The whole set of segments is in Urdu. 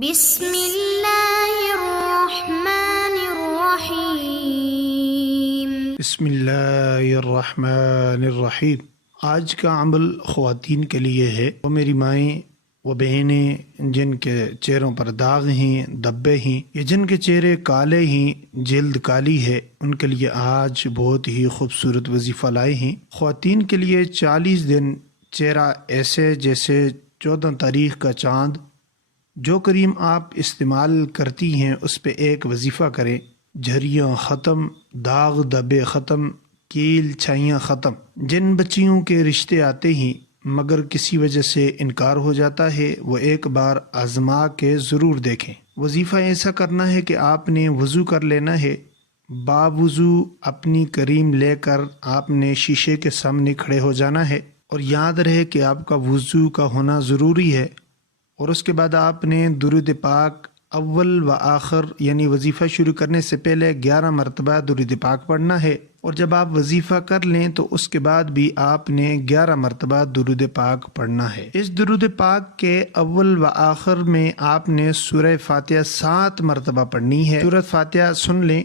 بسم اللہ الرحمن الرحیم۔ بسم اللہ الرحمن الرحیم۔ آج کا عمل خواتین کے لیے ہے۔ وہ میری مائیں وہ بہنیں جن کے چہروں پر داغ ہیں، دبے ہیں، یا جن کے چہرے کالے ہیں، جلد کالی ہے، ان کے لیے آج بہت ہی خوبصورت وظیفہ لائے ہیں۔ خواتین کے لیے 40 دن چہرہ ایسے جیسے 14 تاریخ کا چاند، جو کریم آپ استعمال کرتی ہیں اس پہ ایک وظیفہ کریں۔ جھریاں ختم، داغ دبے ختم، کیل چھائیاں ختم۔ جن بچیوں کے رشتے آتے ہیں مگر کسی وجہ سے انکار ہو جاتا ہے، وہ ایک بار آزما کے ضرور دیکھیں۔ وظیفہ ایسا کرنا ہے کہ آپ نے وضو کر لینا ہے، باوضو اپنی کریم لے کر آپ نے شیشے کے سامنے کھڑے ہو جانا ہے، اور یاد رہے کہ آپ کا وضو کا ہونا ضروری ہے۔ اور اس کے بعد آپ نے درود پاک اول و آخر یعنی وظیفہ شروع کرنے سے پہلے 11 مرتبہ درود پاک پڑھنا ہے، اور جب آپ وظیفہ کر لیں تو اس کے بعد بھی آپ نے 11 مرتبہ درود پاک پڑھنا ہے۔ اس درود پاک کے اول و آخر میں آپ نے سورہ فاتحہ 7 مرتبہ پڑھنی ہے۔ سورہ فاتحہ سن لیں۔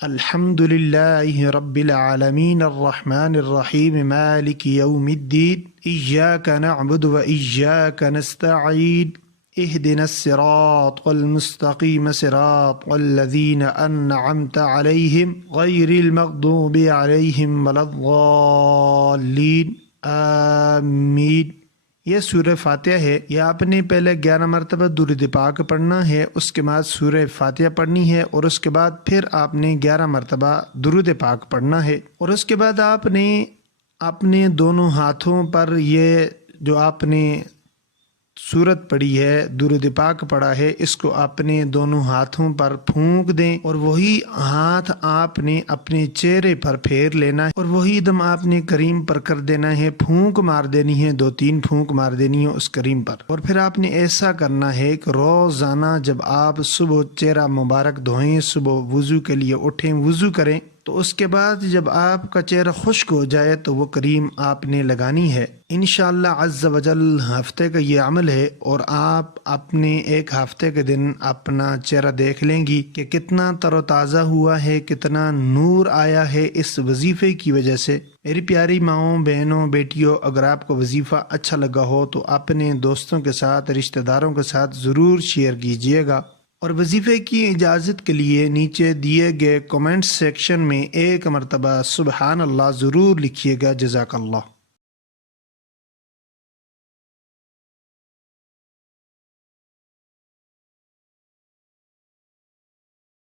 الحمدللہ رب العالمین الرحمن الرحیم مالک یوم الدین ایاک نعبد و ایاک نستعین اہدنا الصراط المستقیم صراط الذین انعمت علیہم غیر المغضوب علیہم ولا الضالین آمین۔ یہ سورہ فاتحہ ہے۔ یہ آپ نے پہلے 11 مرتبہ درود پاک پڑھنا ہے، اس کے بعد سورہ فاتحہ پڑھنی ہے، اور اس کے بعد پھر آپ نے 11 مرتبہ درود پاک پڑھنا ہے، اور اس کے بعد آپ نے اپنے دونوں ہاتھوں پر یہ جو آپ نے سورت پڑھی ہے، درود پاک پڑھا ہے، اس کو اپنے دونوں ہاتھوں پر پھونک دیں، اور وہی ہاتھ آپ نے اپنے چہرے پر پھیر لینا ہے، اور وہی دم آپ نے کریم پر کر دینا ہے، پھونک مار دینی ہے، 2-3 پھونک مار دینی ہے اس کریم پر۔ اور پھر آپ نے ایسا کرنا ہے کہ روزانہ جب آپ صبح چہرہ مبارک دھوئیں، صبح وضو کے لیے اٹھیں، وضو کریں، تو اس کے بعد جب آپ کا چہرہ خشک ہو جائے تو وہ کریم آپ نے لگانی ہے۔ انشاءاللہ عز و جل ہفتے کا یہ عمل ہے، اور آپ اپنے ایک ہفتے کے دن اپنا چہرہ دیکھ لیں گی کہ کتنا تر و تازہ ہوا ہے، کتنا نور آیا ہے اس وظیفے کی وجہ سے۔ میری پیاری ماؤں، بہنوں، بیٹیوں، اگر آپ کو وظیفہ اچھا لگا ہو تو اپنے دوستوں کے ساتھ، رشتہ داروں کے ساتھ ضرور شیئر کیجیے گا، اور وظیفے کی اجازت کے لیے نیچے دیے گئے کمنٹ سیکشن میں ایک مرتبہ سبحان اللہ ضرور لکھیے گا۔ جزاک اللہ۔